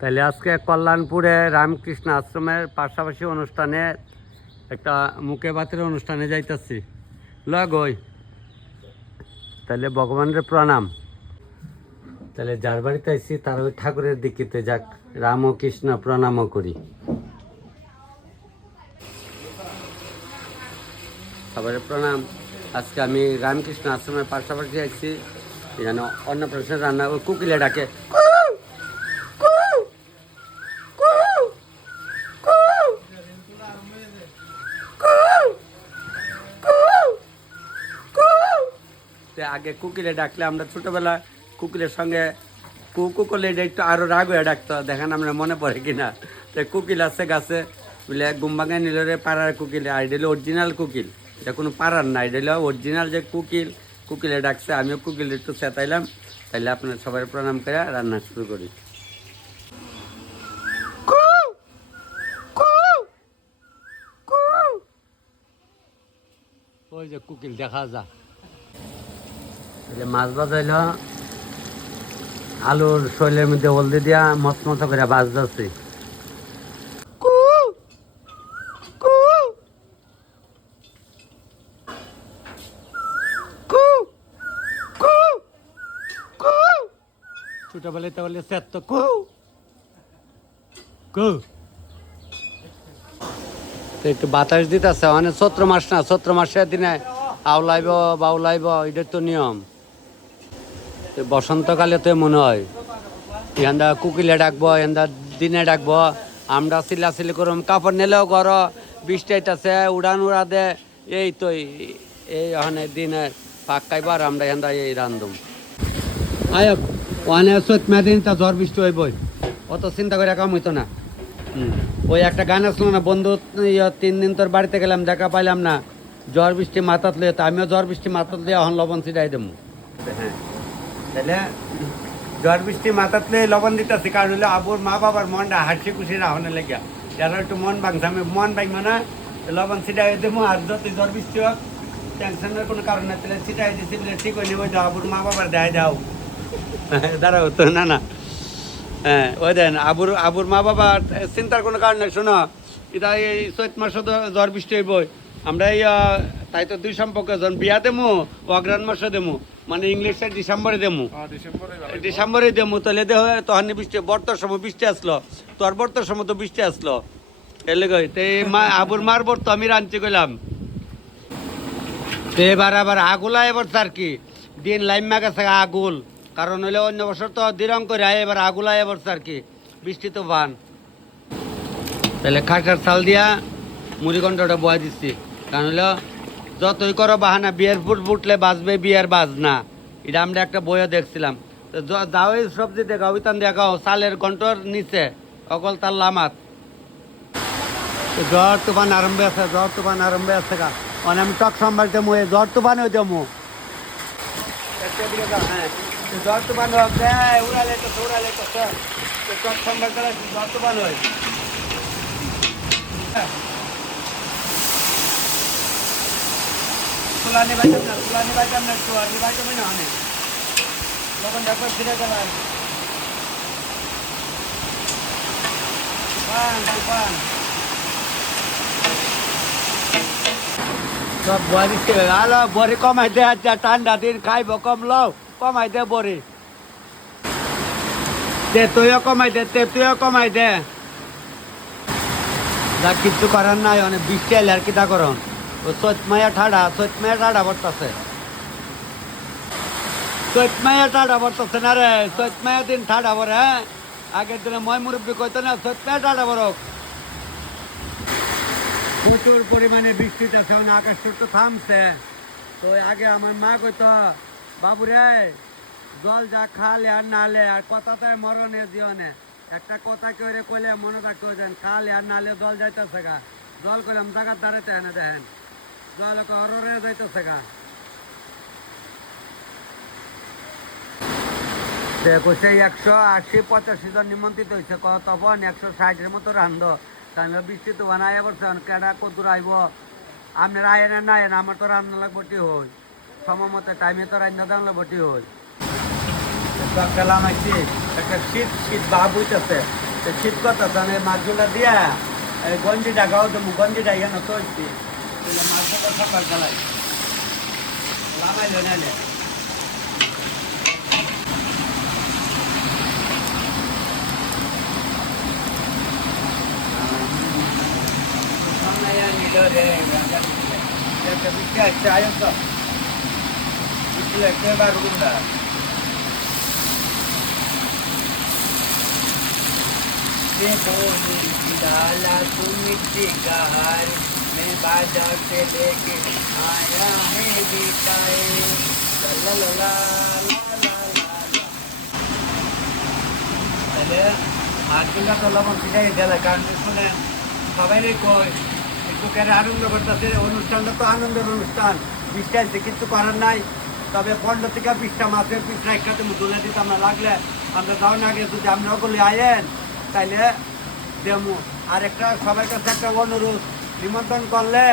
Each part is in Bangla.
তাহলে আজকে কল্যাণপুরে রামকৃষ্ণ আশ্রমের পাশাপাশি অনুষ্ঠানে একটা মুখে ভাতের অনুষ্ঠানে যাইতেছি লগই। তাহলে ভগবানের প্রণাম। তাহলে যার বাড়িতে আইসি তার ওই ঠাকুরের দিকিতে যাক রাম ও কৃষ্ণ প্রণামও করি। সবার প্রণাম। আজকে আমি রামকৃষ্ণ আশ্রমের পাশাপাশি আইসি, যেন অন্নপ্রাশনের রান্না ওই কুকিলে ডাকে আগে কুকিলে ডাকলে আমরা ছোটবেলা কুকিলের সঙ্গে কুকু করলে এটা একটু আরো রাগ হয়ে ডাকতো, দেখেন আমরা মনে পড়ে কিনা। তো কুকিল আছে গাছে বলে গুমবাঙ্গা নিলরে পাড়ার কুকিল, আর এটা হলো অরিজিনাল কুকিল, এটা কোনো পাড়ার না, এটা হলো অরিজিনাল যে কুকিল। কুকিলে ডাকছে, আমিও কুকিল একটু চেতাইলাম। তাইলে আপনার সবাই প্রণাম করে রান্না শুরু করি। ওই যে কুকিল দেখা যা। মাছ বাজাইল আলুর শৈলের মধ্যে হলদি দিয়া মতো করে বাজতেছি। ছোটবেলায় তাহলে একটু বাতাস দিতেছে, মানে চৈত্র মাস না, চৈত্র মাসের দিনে আউলাইব বাউলাইব, এটার তো নিয়ম। বসন্তকালে তো মনে হয় এখানটা কুকিলে ডাকবো, এখানটা দিনে ডাকবো, আমরা চিল্লাচিল্লি করুম, কাপড় নিলেও ঘর বৃষ্টি আইতাছে উড়ান উড়া দে। এই তো এই ওখানে দিনে পাক খাইবার আমরা এখানটা এই রান্ধুম। আয় ওখানে চৈতমা দিন তা ঝড় বৃষ্টি হইবই, অত চিন্তা করে কাম হইতো না। ওই একটা গান আসলো না, বন্ধু 3 দিন তোর বাড়িতে গেলাম দেখা পাইলাম না, ঝড় বৃষ্টি মাথাত লিয়ে, তা আমিও ঝড় বৃষ্টি মাথাত লিয়ে এখন লবণ ছিটাই দেবো। হ্যাঁ, তাহলে ঝড় বৃষ্টি মাথাত লিয়ে লবণ দিতেছি, কারণ হলে আবুর মা বাবার মনটা হাসি খুশি রাহনে লেগে, যারা একটু মন ভাঙছে, আমি মন ভাঙবো না, লবণ ছিটাই দেবো। আর যত ঝড় বৃষ্টি হোক টেনশনের কোনো কারণ না, তাহলে ছিটাই দিচ্ছি বলে ঠিক হয়ে নেবো, আবুর মা বাবার দেয় দাও দাঁড়াও তো না না। হ্যাঁ, ওই দেন আবুর মা বাবা চিন্তার কোনো কারণ নেই। শোনো, এটা এই চৈত মাসে ঝড় বৃষ্টি হইব, আমরা এই তাই তো 2 সম্পর্কে যখন বিয়া দেবো অগ্রাণ মাসে দেবো, মানে ইংলিশে ডিসেম্বরে দেবো, ডিসেম্বরে দেবো। তাহলে দেহ তখন বৃষ্টি, বর্তর সময় বৃষ্টি আসলো, তোর বর্তর সময় তো বৃষ্টি আসলো, এলে গই তো আবুর মার বর্ত আমি রাঁধতে গেলাম। তো এবার আবার আগুলা এবার আর কি দিন লাইমা গেছে আগুল, কারণ হইলে অন্য বছর তো দিরং করে এবার আগুলা এবার আর কি বৃষ্টি তো বান। তাহলে খাটার চাল দিয়া মুড়ি ঘন্টাটা বয়া দিচ্ছি, কারণ হলো যতই করো বাহানা বিয়ের ফুট ফুটলে বাজবে বিয়ের বাজ না, এটা আমরা একটা বইও দেখছিলাম। তো যাও এই সবজি দেখাও ইতান দেখাও চালের ঘন্টর নিচে অকল তার লামাত। জ্বর তুফান আরম্ভ আছে, জ্বর তুফান আরম্ভ আছে গা, মানে আমি টক সম্ভার দেবো, জ্বর তুফান হয়ে দেবো। হ্যাঁ, জ্বর তুফান উড়ালে তো উড়ালে তো টক সম্ভার করে জ্বর তুফান হয়। তুলানি বাইতাম না একটু আর বাইতামই না অনেক, তখন দেখো ফিরে গেলাম তুফান সব বড়ি আলো বড়ি কমাই দে, আচ্ছা ঠান্ডা দিন খাইব কম লও, কমাই দে বড়ি দে, তুইও কমাই দে, তুইও কমাই দে। যা কিচ্ছু করার নাই, অনেক বৃষ্টি এলে আর কিটা করন, ও চৈতমাইয়া ঠাডা বর্তাছে, চৈতমাইয়া ঠাডা বর্তাছে না রে, চৈতমাইয়া দিন ঠাডা বরে। হ্যাঁ, আগের দিনে মই মুরব্বী কইতো না চৈতমাইয়া ঠাডা বরক। প্রচুর পরিমাণে বৃষ্টিতে আছে, আকাশ তো থামছে। তো আগে আমার মা কইতো বাবুরে জল যা খালে আর নালে, আর কথাটাই মরণে জীবনে একটা কথা কেউ কইলে মনে রাখতে দেন, খালে আর নালে জল যাইতেছে গা, জল করলাম জায়গার দাঁড়াইতে এনে দেখেন জল হরে যাইতেছে গা। কইছে 180-85 জন নিমন্ত্রিত হয়েছে, তখন 160-এর মতো রান্ধ, তাহলে বৃষ্টি তো বানাই করছেন, কেডা কত আইব আপনারা আয়েন না আয়েন, আমার তো রান্না লাগবটি হই সময় মতো টাইমে তো রান্না দাম লাগবটি হই। গেলাম আইছি একটা শীত ভাব হইতেছে, শীত কথা তাহলে মাছগুলো দিয়া গঞ্জিটা গাও দেবো গঞ্জিটা এখানে তৈরি মাছগুলো সকাল চালাই লামাইল নাইলে বারুন্দা डाला तू मिट्टी का हार मैं बाजार से लेके आया है बिकाए ला ला ला ला ला ला তাহলে মাছগুলো তো লবণ শিখাই গেল কারণ শুনে সবাই কই একটু কেন আনন্দ করতেছে অনুষ্ঠানটা তো আনন্দের অনুষ্ঠান বৃষ্টি আসছে কিছু করার নাই তবে 15 থেকে 20টা মাছের পিস রাখতে তুলে দিতে আমরা লাগলে আমরা যাওয়ার আগে যদি আমরা ওগুলি আয়েন তাইলে দেমু আর একটা সবার কাছে একটা অনুরোধ নিমন্ত্রণ করলে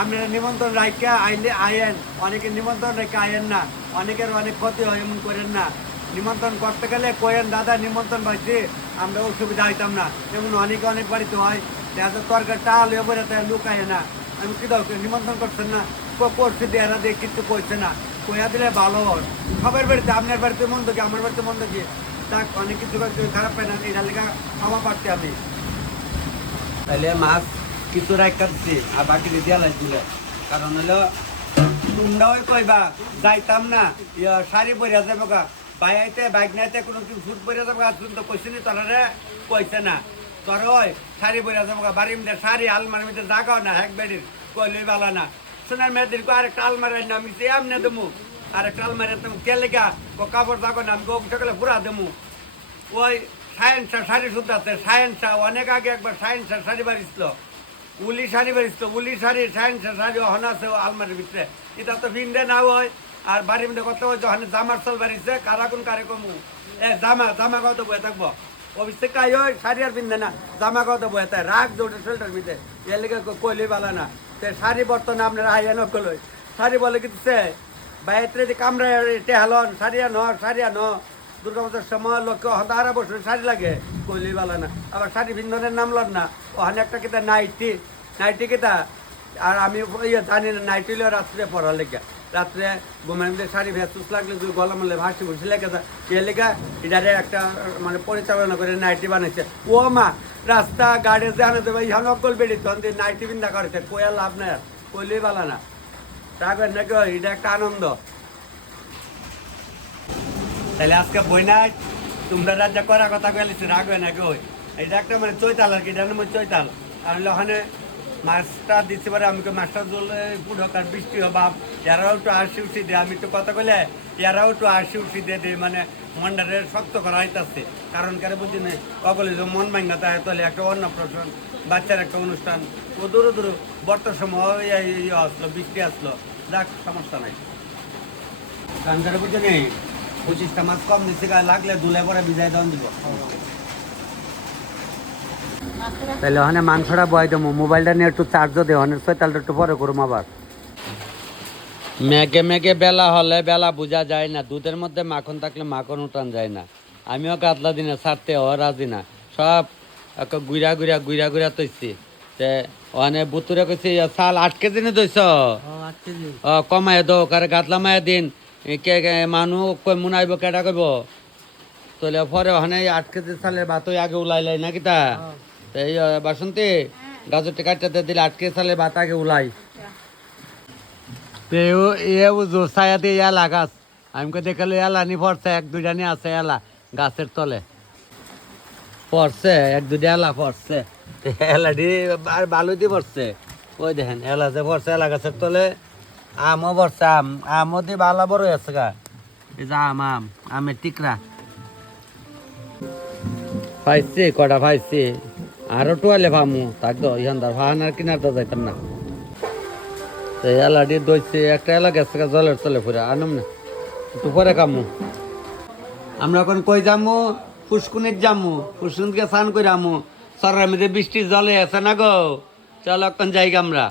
আমরা নিমন্ত্রণ রাখা আইলে আয়েন অনেকে নিমন্ত্রণ রেখে আয়েন না অনেকের অনেক ক্ষতি হয় এমন করেন না নিমন্ত্রণ করতে গেলে কোয়েন দাদা নিমন্ত্রণ পাইছি আমরা অসুবিধা হইতাম না যেমন অনেকে অনেক বাড়িতে হয় দেখা তরকারি টাল হয়ে পড়ে তাই লুকায় না আমি কি দাও নিমন্ত্রণ করছেন না করছি দেয়ারা দিয়ে কিছু করছে না কইয়া দিলে ভালো হয় সবার বাড়িতে আপনার বাড়িতে মন্দ কি আমার বাড়িতে মন্দ কি দেখ অনেক কিছু খারাপ পাই না এটা লেখা ক্ষমা পারতে আমি তাহলে মাছ কিছু রাখছি আর বাকি দিয়া লাগছিল কারণ হলো তোমরাও কইবা যাইতাম না শাড়ি পরিয়া যাবো গা বাইতে বাইক নাইতে কোনো কিছু ফুট পরিয়া যাবো গা তো কইছি নি তোরা কইছে না তোর ওই শাড়ি পরিয়া যাবো গা বাড়ির মধ্যে শাড়ি আলমারির মধ্যে জাগাও না এক বেডির কইলই বালা না সোনার মেয়েদের আরেকটা আলমারি না আমি এমনি দেবো আরেকটা আলমারি তুমি কে লেখা কাপড় থাকো না আমি সকালে পুরা দেবো ওই সায়েন্সা শাড়ি শুদ্ধ আছে সায়েন্সা অনেক আগে একবার সায়েন্সা শাড়ি বাড়িছিল উলি শাড়ি বাড়িছিল উলি শাড়ি সায়েন্সা শাড়ি হন আছে আলমারির ভিতরে এটা তো ভিন্দে না হয় আর বাড়ির মধ্যে কত যখন জামার চল বাড়িছে কারা কোন কারে কমু জামা কত বয়ে থাকবো অবশ্যই কাই হয় শাড়ি আর পিন্ধে না জামা কত বয়ে থাকে রাগ দৌড়ে শোল্ডার ভিতরে এর লেগে কইলে বালা না সে শাড়ি বর্তমানে আপনারা আইয়া নকলই শাড়ি বলে কিন্তু সে বাইরে যে কামড়ে টেহালন শাড়িয়া ন দুর্গা পূজার সময় লোককে হাজারা বছর শাড়ি লাগে কইলি বালা না আবার শাড়ি ভিন্দনের নাম লন না ওখানে একটা কিতা নাইটি কিতা আর আমি ইয়ে জানি না নাইটি হলেও রাত্রে পড়ার লেগে রাত্রে গোমেন্দের শাড়ি ভেসুস লাগলে তুই গলা মারলে ভাসি ভুসি লেগে এ লেগা এটারে একটা মানে পরিচালনা করে নাইটি বানাইছে ও মা রাস্তা গাড়ি জানে দেবে ইহা নকল বেড়ি তখন নাইটি বিন্দা করেছে কইয়া লাভ নাই কইলি বালা না রাখবেন নাকি এটা একটা আনন্দ তাহলে আজকে বই নাই তোমরা রাজ্যা করার কথা বলেছি রাখবে নাকি ওই এটা একটা মানে চৈতাল আর কি এটার নাম চৈতাল আর ওখানে মাছটা দিতে পারে আমাকে মাছটা জলে পুরো কার বৃষ্টি হবে এরাও একটু আশি উঠি দেয় আমি একটু কথা কইলে এরাও একটু আশি উঠি দিয়ে মানে মনটারে শক্ত করা হইতেছে কারণ কারে বুঝি নেই অগলে যে মন ভাঙ্গা তাই তাহলে একটা অন্নপ্রাশন বাচ্চার একটা অনুষ্ঠান ও দূরে দূরে বর্তর সময় আসলো বৃষ্টি আসলো যাক সমস্যা নাই কারণ কারে বুঝি নেই 25টা মাছ কম দিচ্ছে লাগলে দুলে পরে ভিজাই দেওয়া দিব তাহলে ওখানে মাংসটা বয় দেবো মোবাইলটা নিয়ে একটু চার্জও দেবো ওখানে তাহলে একটু পরে করুম আবার মেঘে বেলা হলে বেলা বোঝা যায় না দুধের মধ্যে মাখন থাকলে মাখন উঠান যায় না আমিও কাতলা দিনে ছাড়তে ও রাজি না সব গুড়া তৈছি ওখানে বুতুরে কইছি চাল 8 কেজি নি দইছ কমায় দো কারে গাতলা মায় দিন কে মানুষ কই মুনাইব কেটা কইব তাহলে পরে ওখানে 8 কেজি চালের ভাত আগে উলাইলাই না কিতা এই বাসন্তী গাজরটি কাটতে দিলে 8 কেজি চালের ভাত আগে উলাই ছায়া দিয়ে এলা গাছ আমি দেখালো এলা নি পড়ছে 1-2টা নি আছে এলা গাছের তলে পড়ছে 1-2টা এলা পড়ছে এলাটি আর বালু দিয়ে পড়ছে ওই দেখেন এলা যে পড়ছে এলা গাছের তলে আমও পড়ছে আমও দিয়ে বালা বড় আছে গা এই যে আমের টিকরা পাইছি কটা পাইছি আরো টুয়ালে ফামু থাকতো ইহানদার ফাহানার কিনারটা যাইতাম না তো এলাটি দইছে একটা এলা গেছে জলের তলে ফুরে আনম না একটু পরে কামু আমরা এখন কই যামু পুষ্কুনির যামু পুষ্কুনিকে স্নান করে আমু সরার মধ্যে বৃষ্টি জলে আছে না গো চল এখন যাই আমরা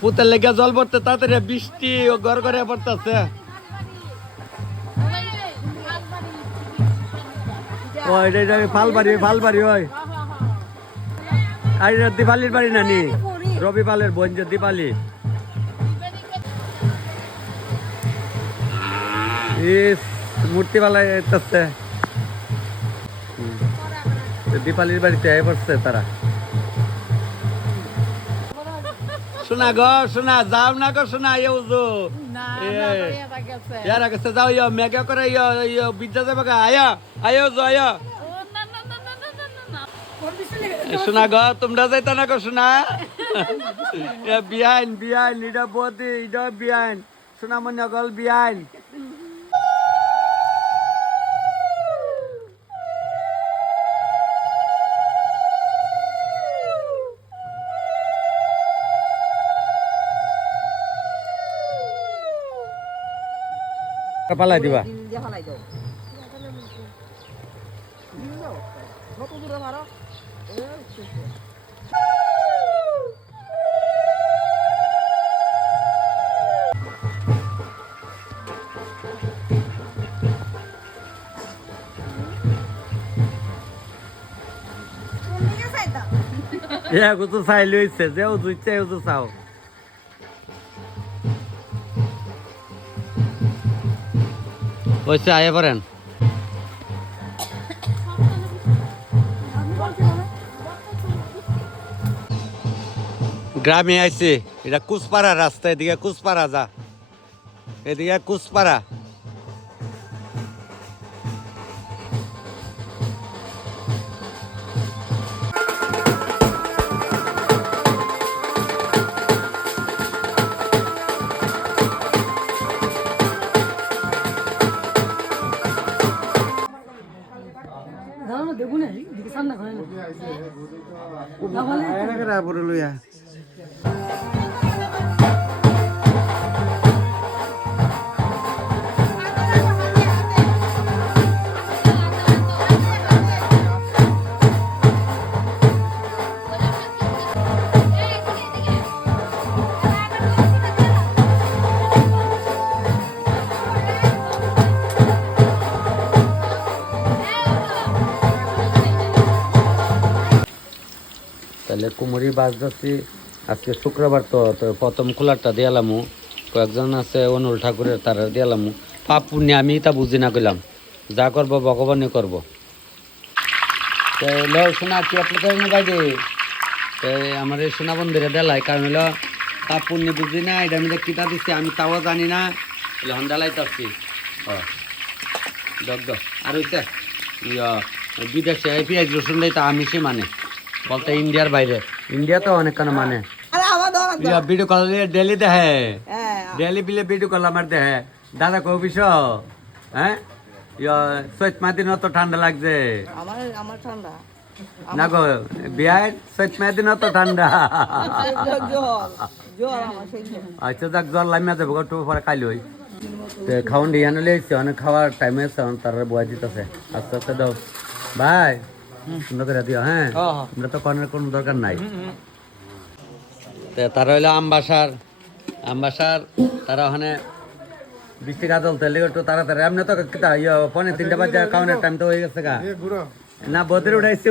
পুতের লেগে জল পড়তে তাড়াতাড়ি বৃষ্টি ও গড় করে পড়তেছে। ওই ফালবাড়ি ওই আর দীপালির বাড়ি নানি রবি পালের বোন যে দীপালি মূর্তি পালায় দীপালির বাড়িতে পড়ছে তারা। শোনা গো শোনা যাও না গো শোনা ইয়ার কাছে যাও মেঘা করে বিদ্যা যাবে আয়া আয়ো যো আয়া শোনা গো তোমরা যাইতা না গো শোনা বিহাইন এটা বদি এটা বিহাইন শোনা মনে গল বিহাইন পালাই দিবা তো চাই লইছে যে জুইছে চাও আয়া পারেন গ্রামে আইছে এটা কুচপাড়া রাস্তা এদিকে কুচপাড়া যা এদিকে কুচপাড়া লইয়া তাহলে কুমুরি বাস যাচ্ছি আজকে শুক্রবার তো প্রথম খোলারটা দিয়ালামু কয়েকজন আছে অনুল ঠাকুরের তারা দিয়ালামু পাপ পুণ্য আমি তা বুঝি না গেলাম যা করবো ভগবানই করবো শোনা কি আপনি করেন বাইরে আমার এই সোনা বন্ধুরা দেলাই কারণ হলো পাপ পুণ্য বুঝি না এটা আমি কিতা দিচ্ছি আমি তাও জানি না হন দেলাই চাচ্ছি আর হইছে বিদেশে পেঁয়াজ রসুন দেয় তা আমিষই মানে বলতে ইন্ডিয়ার বাইরে ইন্ডিয়া তো অনেক কেন মানে ভিডিও কল ডেলি দেখে ডেলি বিলে ভিডিও কল আমার দেখে দাদা কো বিষ হ্যাঁ চৈত মাদিন তো ঠান্ডা লাগছে না গো বিয়ার চৈত মাদিন তো ঠান্ডা আচ্ছা যাক জল লামিয়া যাবো একটু পরে খাইলি ওই খাওয়ান দিয়ে আনলে অনেক খাওয়ার টাইম আছে তারা বয়া দিতেছে আস্তে আস্তে দাও ভাই সুন্দর করে দিও হ্যাঁ আমরা তো কোনো দরকার নাই তারা হইলো আমবাসার তারা ওখানে বৃষ্টি কাজল তেলে একটু তাড়াতাড়ি এমনি তো 3:30 বাজে কাউন্টের টাইম তো হয়ে গেছে গা না বদরে উঠাইছে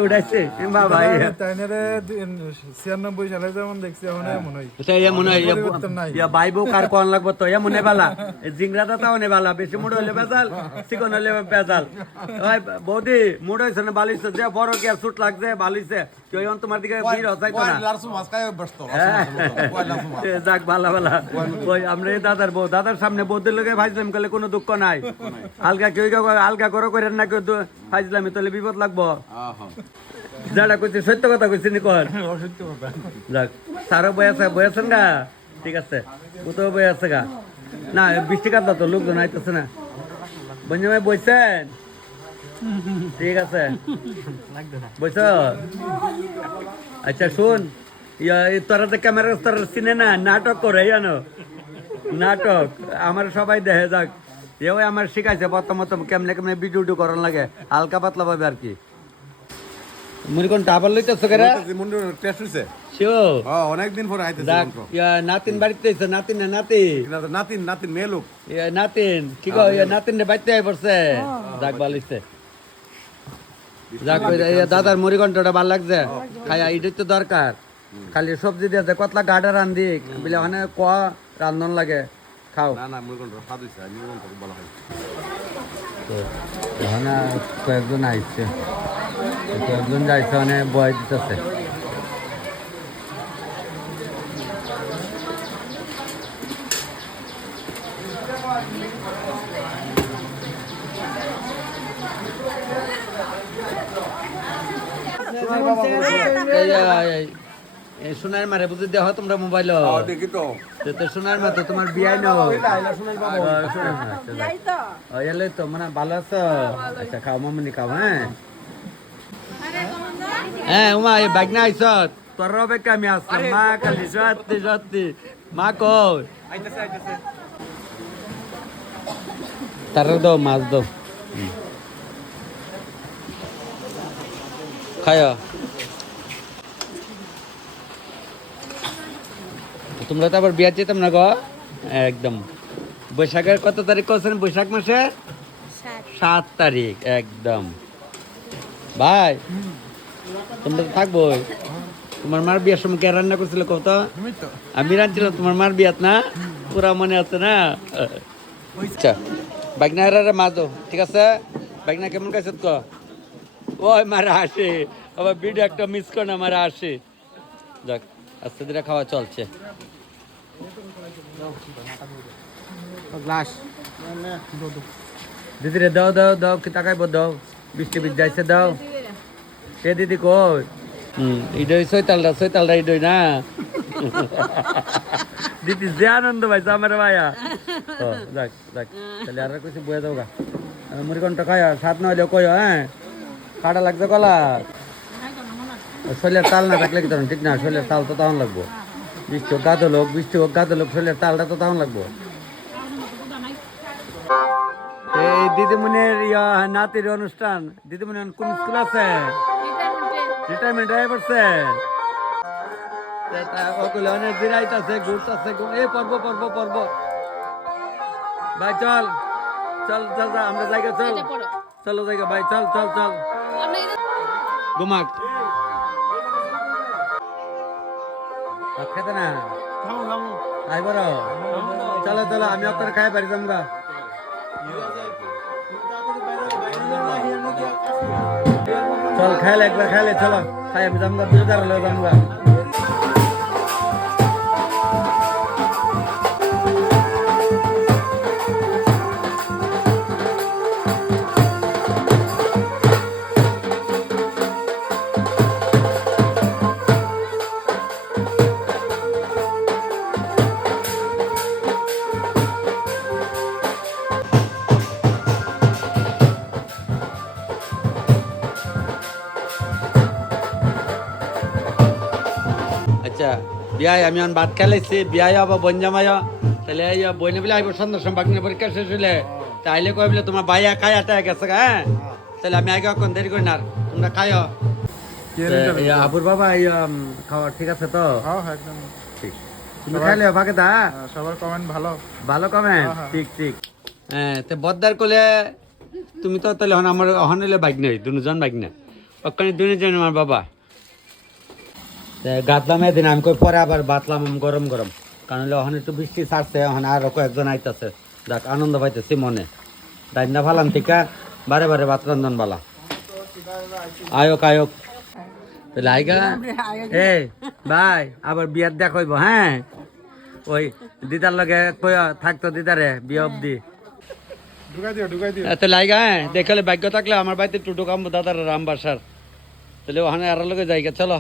বাবা 96 সালে যেমন দেখছি মনে হয় বাইবো কার কোন লাগবো তো মনে বালা জিংরাটা তাও নে বালা বেশি মুড হইলে বেজাল চিকন হইলে বেজাল ভাই বৌদি মুড হইছে না বালিছে যে বড় কি সুট লাগছে বালিছে কেউ তোমার দিকে ভিড় হইতো না যাক ভালো ওই আমরা দাদার সামনে বৌদির লোকে ভাইছিলাম কলে কোনো দুঃখ নাই আলগা কেউ আলগা করেন না কেউ ভাইছিলাম তাহলে বিপদ লাগবো যারা কইছি সত্য কথা কইছি নি কর যাক সারো বয়াছেন গা ঠিক আছে ও তো বই আছে গা না বৃষ্টি কাটলো তো লোকজন আইতেছে না বঞ্জামাই বইছেন ঠিক আছে বইছ আচ্ছা শুন তোরা তো ক্যামেরা তোর চিনে না নাটক করে জানো নাটক আমার সবাই দেখে যাক এও আমার শিখাইছে প্রথমত কেমনে ভিডিও করার লাগে হালকা পাতলা ভাবে আর কি মুড়ি কোন টাবার লইতেছ কেরা শিও অনেকদিন পরে আইতেছে যাক নাতিন বাড়িতে এসে নাতিন না নাতি নাতিন নাতিন মেয়ে লোক নাতিন কি গো নাতিন রে বাড়িতে আই পড়ছে যাক ভালো হইছে যাক দাদার মুড়ি ঘন্টটা ভালো লাগছে খাইয়া এটাই তো দরকার খালি সবজি দিয়ে কতলা গাডা রান্ধি বলে ওখানে ক রান্ধন লাগে খাও না না মুই কোন স্বাদ হইছে মুই কোন খুব ভালো খাই ওখানে কয়েকজন আইছে কয়েকজন যাইছে মানে বয় দিতেছে সোনার মারে বুঝে দেহ তোমরা মোবাইল দেখি তো সোনার মা তো তোমার বিয়াই নাও এলে তো মানে ভালো আছো আচ্ছা খাও মামনি খাও হ্যাঁ হ্যাঁ উমা এই বাইক না আইস তোর অপেক্ষা আমি আসলাম মা খালি সত্যি সত্যি মা কই তার দাও মাছ দাও খায় তোমরা তো আবার বিয়া যেতাম না গো একদম বৈশাখের কত তারিখ করছেন বৈশাখ মাসে 7 তারিখ একদম ভাই তোমরা তো থাকবো তোমার মার বিয়ার সময় কে রান্না করছিল কত আমি রাঁধছিলাম তোমার মার বিয়াত না পুরা মনে আছে না আচ্ছা বাইকনা মাছ দাও ঠিক আছে বাইকনা কেমন খাইছত ক ওই মারা আসে আবার ভিডিও একটা মিস কর না মারা আসে যাক আস্তে ধীরে খাওয়া চলছে দিদি রে দাও দাও দাও কি তাকাইব দাও বৃষ্টি বীজ যাইছে দাও কে দিদি কই ইডই সৈতালটা ইডই না দিদি যে আনন্দ পাইছে আমার ভাইয়া যাক যাক তাহলে আর কিছু বয়ে দাও গা মুড়ি ঘন্টা খায় 7 নইলে কই হ্যাঁ কাটা লাগছে কলা শৈলের তাল না থাকলে কি তখন ঠিক না শৈলের তাল তো তখন লাগবো বৃষ্টি হোক গাদ লোক শৈলের তালটা তো তখন লাগবো এই দিদিমণির নাতির অনুষ্ঠান দিদিমণি কোন স্কুল আছে রিটায়ারমেন্ট হয়ে পড়ছে অনেক বিরাইতেছে ঘুরতেছে এই পর্ব ভাই চল চল চল আমরা জায়গা চল চলো জায়গা ভাই চল চল চল ঘুমাক খেতে না আই বড় চলো চলো আমি আপনার খাই পারি যামগা চল খাইলে একবার খাইলে চলো খাই আমি যামগা দুজার হলো যামগা আচ্ছা বিয়ায় আমি এখন ভাত খেলাইছি বিয়ায় আবার বোন জামাই তাহলে বইনে বলে আইব সন্ধ্যার সময় বাকি পরীক্ষা শেষ হইলে তাইলে কই বলে তোমার ভাইয়া খায় আটা গেছে হ্যাঁ তাহলে আমি আগে এখন দেরি করি না তোমরা খাইও আবুর বাবা খাওয়া ঠিক আছে তো একদম ঠিক তুমি খাইলে বাকি দা সবার কমেন্ট ভালো কমেন্ট ঠিক ঠিক হ্যাঁ তো বদ্দার কোলে তুমি তো তাহলে আমার হনলে বাইক নেই দুজন বাইক নেই ওখানে দুজন আমার বাবা গাতলাম এদিন আমি কই পরে আবার বাতলাম গরম গরম কারণ ওখানে একটু বৃষ্টি ছাড়ছে ওখানে আরো কয়েকজন আইতাছে যাক আনন্দ পাইতেছি মনে দাইনা ফালাম টিকা বারে বারে ভাত রান্ধন বালা আয়ক আয়ক তাহলে আইগা এ ভাই আবার বিয়ার দেখাইব হ্যাঁ ওই দিদার লগে কই থাকতো দিদারে বিয়ে অব্দি ঢুকাই দিও তাহলে আইগা হ্যাঁ দেখলে ভাগ্য থাকলে আমার বাড়িতে একটু ঢুকাম দাদার রাম বাসার তাহলে ওখানে আর লগে যাইগা চলো